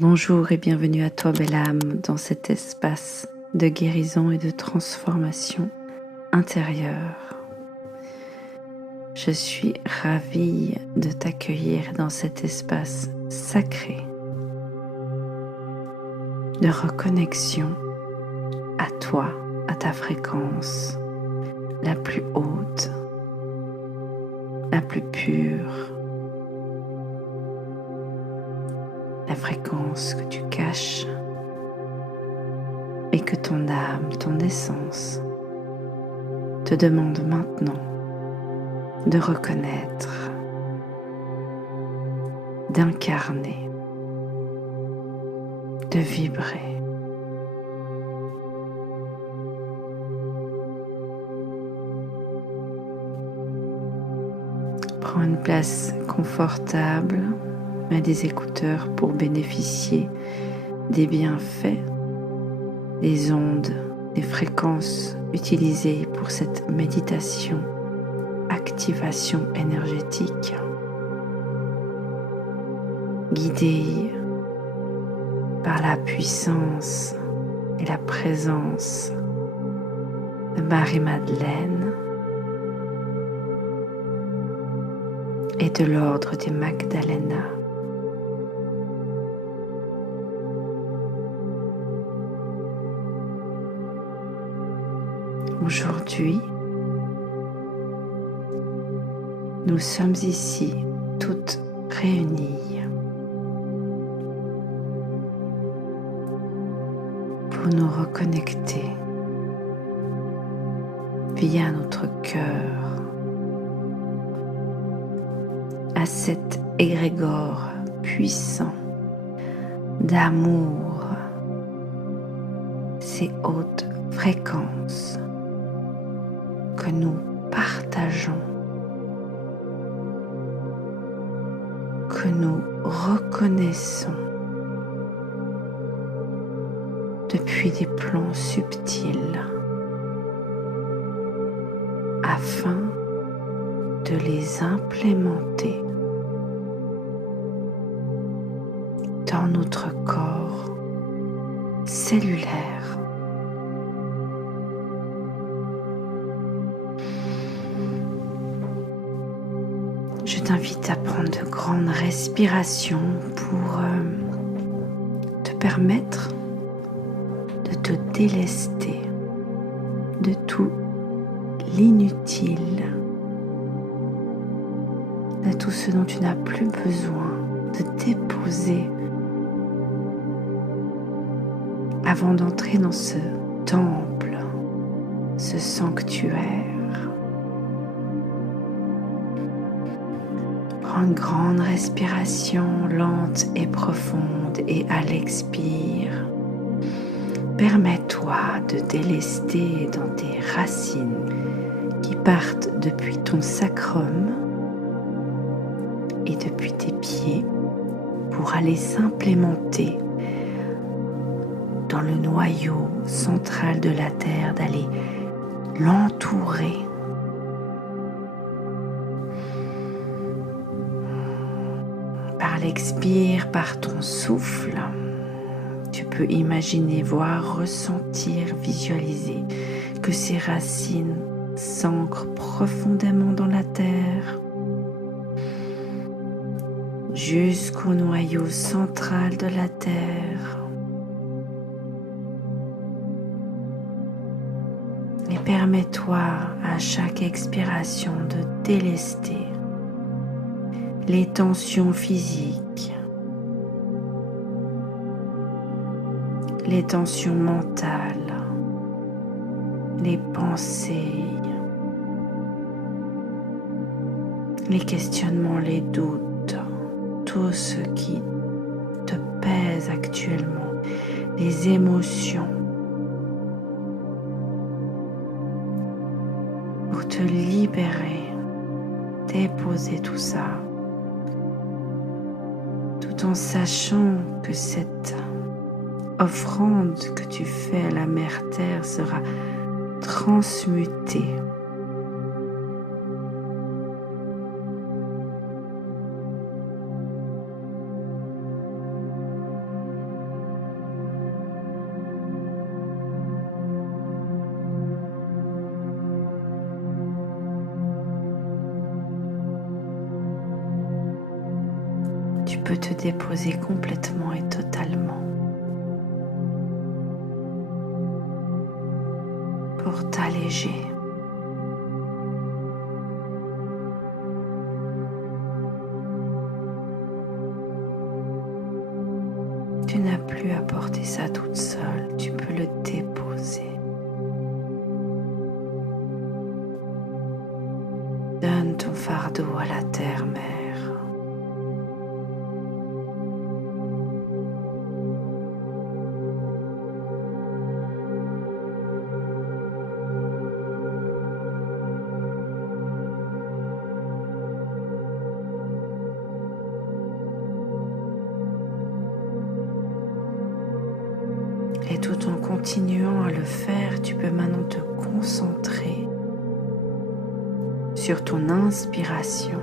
Bonjour et bienvenue à toi, belle âme, dans cet espace de guérison et de transformation intérieure. Je suis ravie de t'accueillir dans cet espace sacré de reconnexion à toi, à ta fréquence la plus haute, la plus pure, la fréquence que tu caches et que ton âme, ton essence te demande maintenant de reconnaître, d'incarner, de vibrer. Prends une place confortable, mets des écouteurs pour bénéficier des bienfaits, des ondes, des fréquences utilisées pour cette méditation, activation énergétique, guidée par la puissance et la présence de Marie-Madeleine et de l'ordre des Magdalena. Aujourd'hui, nous sommes ici toutes réunies pour nous reconnecter via notre cœur à cet égrégore puissant d'amour, ces hautes fréquences que nous partageons, que nous reconnaissons depuis des plans subtils afin de les implémenter dans notre corps cellulaire. Je t'invite à prendre de grandes respirations pour te permettre de te délester de tout l'inutile, de tout ce dont tu n'as plus besoin, de déposer avant d'entrer dans ce temple, ce sanctuaire. Prends une grande respiration lente et profonde et à l'expire, permets-toi de délester dans tes racines qui partent depuis ton sacrum et depuis tes pieds pour aller s'implémenter dans le noyau central de la Terre, d'aller l'entourer. Par l'expire, par ton souffle, tu peux imaginer, voir, ressentir, visualiser que ces racines s'ancrent profondément dans la terre jusqu'au noyau central de la terre. Et permets-toi à chaque expiration de délester les tensions physiques, les tensions mentales, les pensées, les questionnements, les doutes, tout ce qui te pèse actuellement, les émotions, pour te libérer, déposer tout ça, tout en sachant que cette offrande que tu fais à la Mère Terre sera transmutée peux te déposer complètement et totalement pour t'alléger. Tu n'as plus à porter ça toute seule, tu peux le déposer. Donne ton fardeau à la terre-mère. Et tout en continuant à le faire, tu peux maintenant te concentrer sur ton inspiration.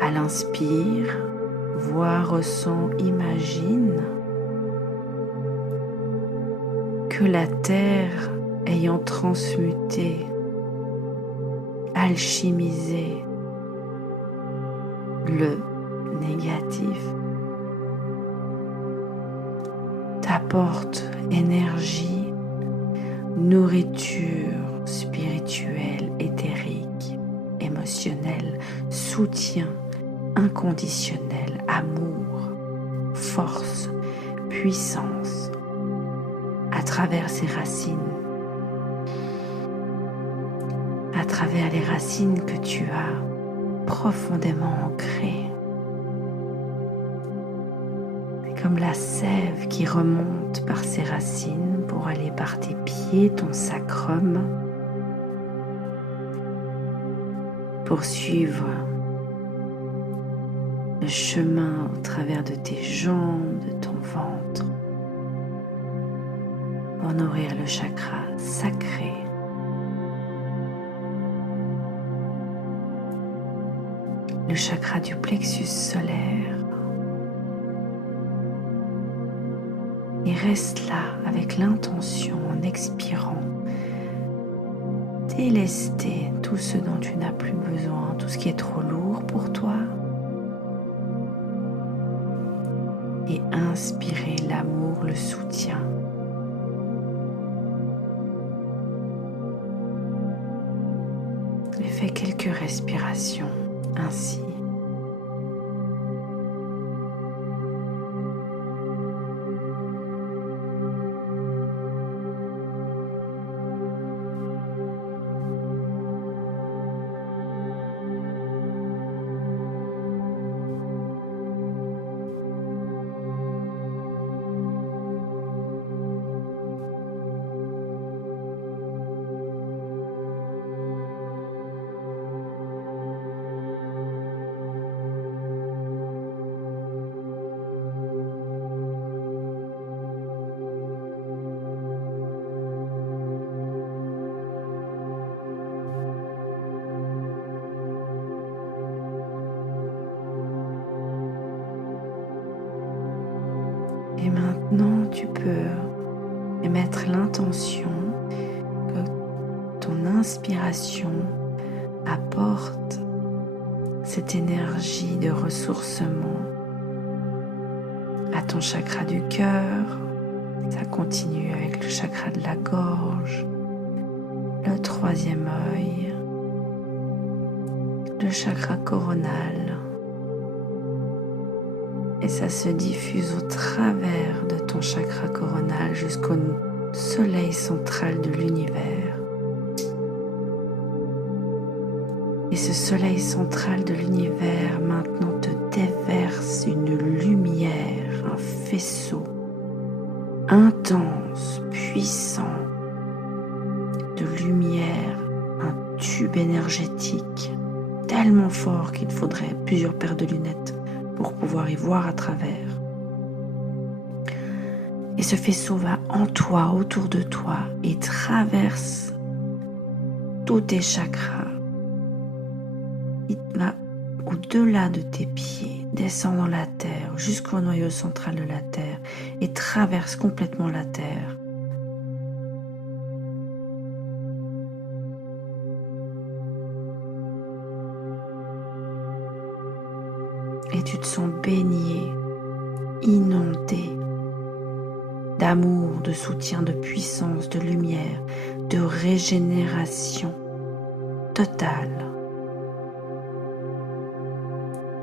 À l'inspire, vois, ressens, imagine que la terre ayant transmuté, alchimisé le négatif, t'apporte énergie, nourriture spirituelle, éthérique, émotionnelle, soutien inconditionnel, amour, force, puissance à travers ses racines, à travers les racines que tu as profondément ancrées. Comme la sève qui remonte par ses racines pour aller par tes pieds, ton sacrum, pour suivre le chemin au travers de tes jambes, de ton ventre, pour nourrir le chakra sacré. Le chakra du plexus solaire. Et reste là avec l'intention, en expirant, délester tout ce dont tu n'as plus besoin, tout ce qui est trop lourd pour toi. Et inspirer l'amour, le soutien. Et fais quelques respirations ainsi. Et maintenant, tu peux émettre l'intention que ton inspiration apporte cette énergie de ressourcement à ton chakra du cœur. Ça continue avec le chakra de la gorge, le troisième œil, le chakra coronal. Et ça se diffuse au travers de ton chakra coronal jusqu'au soleil central de l'univers. Et ce soleil central de l'univers maintenant te déverse une lumière, un faisceau intense, puissant de lumière, un tube énergétique tellement fort qu'il faudrait plusieurs paires de lunettes pour pouvoir y voir à travers. Et ce faisceau va en toi, autour de toi, et traverse tous tes chakras. Il va au-delà de tes pieds, descend dans la terre, jusqu'au noyau central de la terre, et traverse complètement la terre. sont baignés, inondés d'amour, de soutien, de puissance, de lumière, de régénération totale,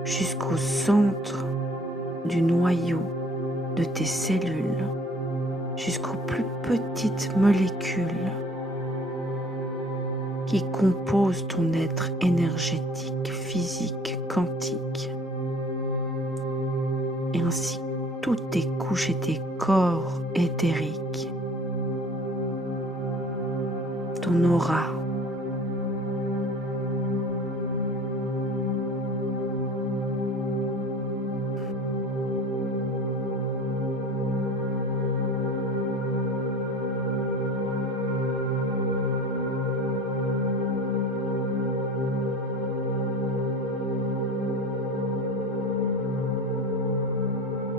jusqu'au centre du noyau de tes cellules, jusqu'aux plus petites molécules qui composent ton être énergétique, physique, quantique, et ainsi toutes tes couches et tes corps éthériques, ton aura,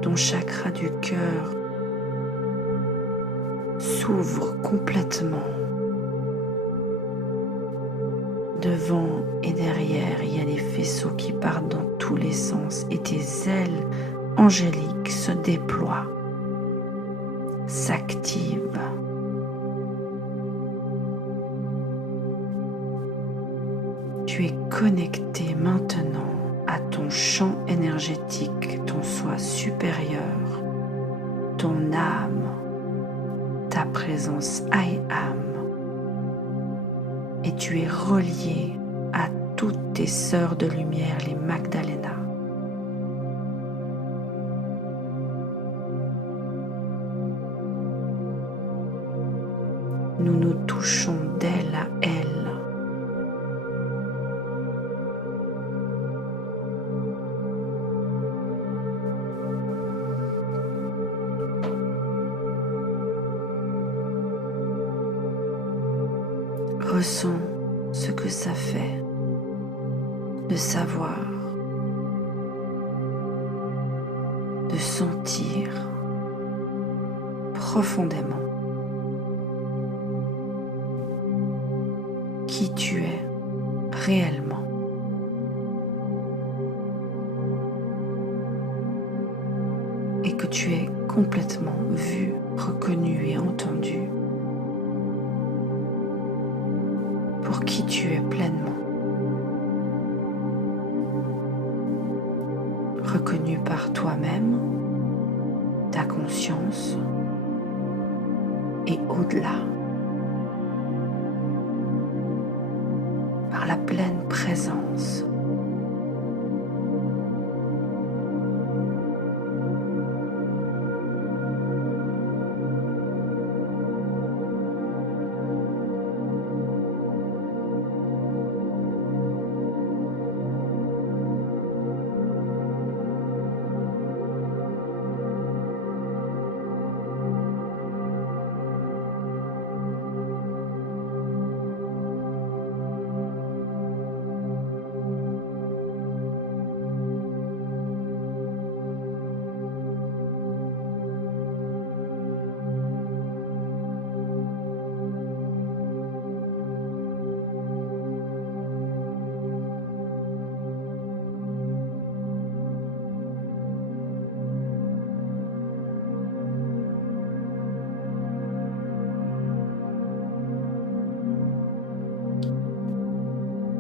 ton chakra du cœur s'ouvre complètement. Devant et derrière, il y a les faisceaux qui partent dans tous les sens et tes ailes angéliques se déploient, s'activent. Tu es connecté maintenant à ton champ énergétique, ton soi supérieur, ton âme, ta présence I am. Et tu es relié à toutes tes sœurs de lumière, les Magdalena. Nous nous touchons d'aile à aile. Ressens ce que ça fait de savoir, de sentir profondément qui tu es réellement. Et que tu es complètement vu, reconnu et entendu pour qui tu es pleinement. Reconnu par toi-même, ta conscience et au-delà, par la pleine présence.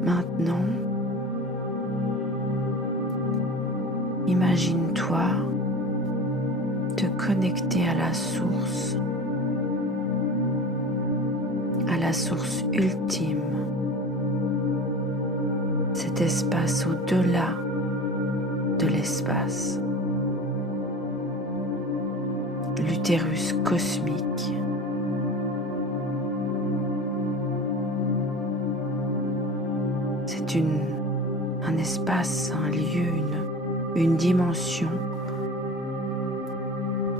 Maintenant, imagine-toi te connecter à la source ultime, cet espace au-delà de l'espace, l'utérus cosmique. C'est un espace, un lieu, une dimension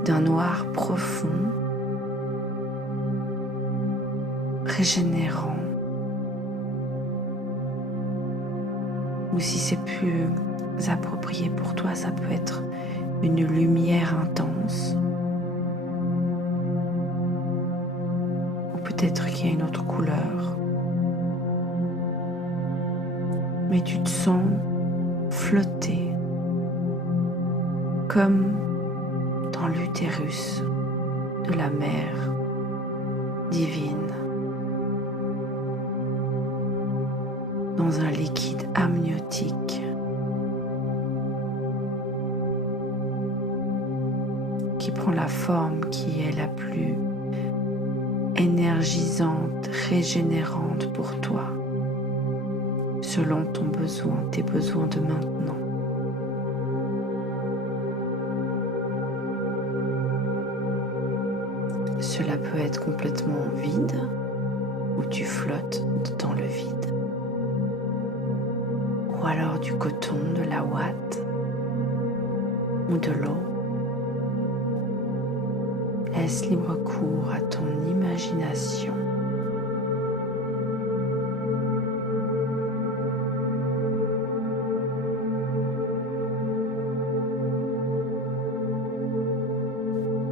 d'un noir profond, régénérant, ou si c'est plus approprié pour toi, ça peut être une lumière intense, ou peut-être qu'il y a une autre couleur. Mais tu te sens flotter comme dans l'utérus de la mère divine, dans un liquide amniotique qui prend la forme qui est la plus énergisante, régénérante pour toi, selon ton besoin, tes besoins de maintenant. Cela peut être complètement vide, ou tu flottes dans le vide, ou alors du coton, de la ouate ou de l'eau. Laisse libre cours à ton imagination.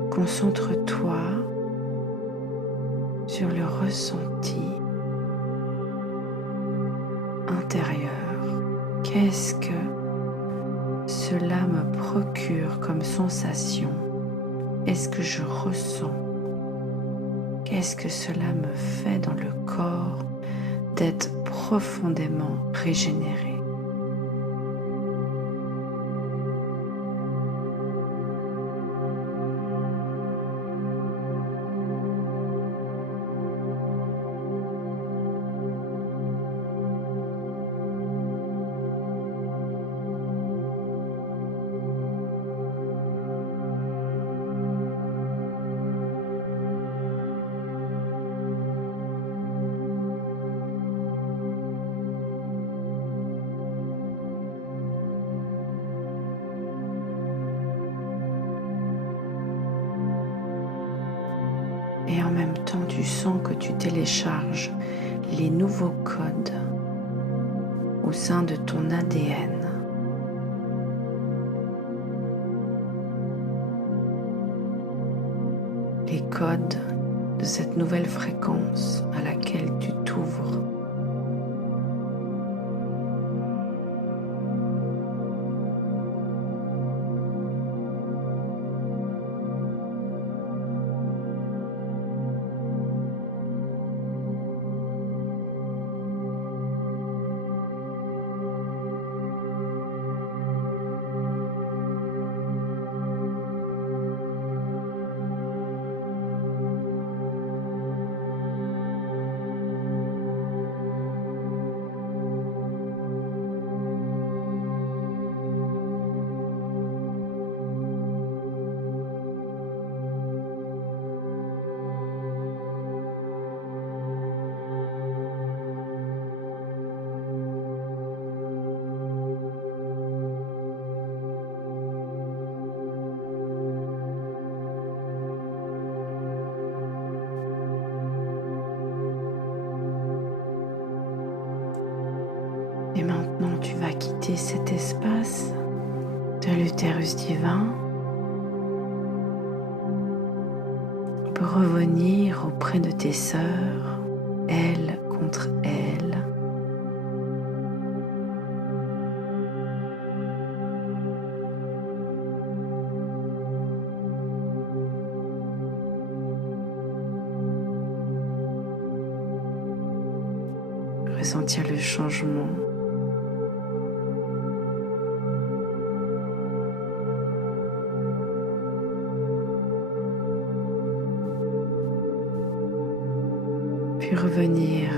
Concentre-toi sur le ressenti intérieur. Qu'est-ce que cela me procure comme sensation? Est-ce que je ressens? Qu'est-ce que cela me fait dans le corps d'être profondément régénéré? Et en même temps, tu sens que tu télécharges les nouveaux codes au sein de ton ADN. Les codes de cette nouvelle fréquence à laquelle tu t'ouvres. Et maintenant, tu vas quitter cet espace de l'utérus divin pour revenir auprès de tes sœurs, elles contre elles. Ressentir le changement. Puis revenir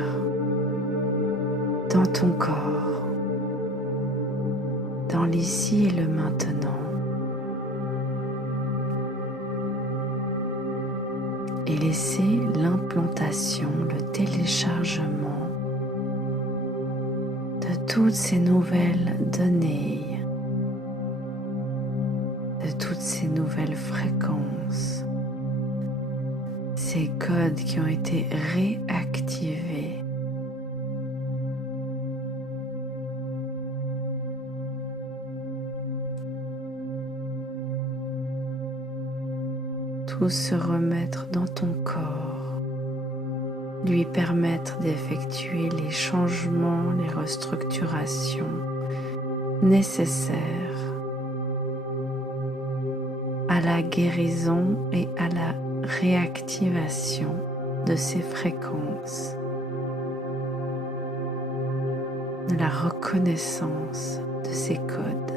dans ton corps, dans l'ici et le maintenant, et laisser l'implantation, le téléchargement de toutes ces nouvelles données, de toutes ces nouvelles fréquences, ces codes qui ont été réactivés. Tout se remettre dans ton corps, lui permettre d'effectuer les changements, les restructurations nécessaires à la guérison et à la réactivation de ces fréquences, de la reconnaissance de ces codes.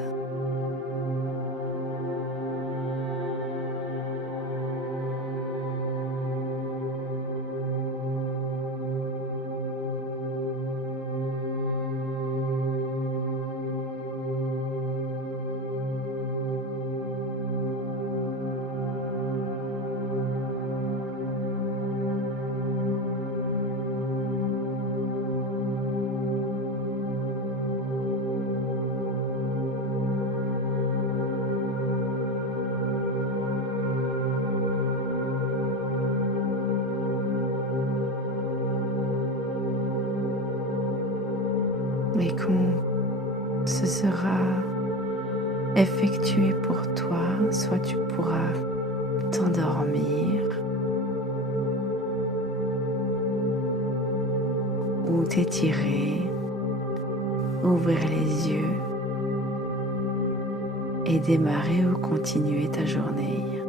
Et quand ce sera effectué pour toi, soit tu pourras t'endormir ou t'étirer, ouvrir les yeux et démarrer ou continuer ta journée.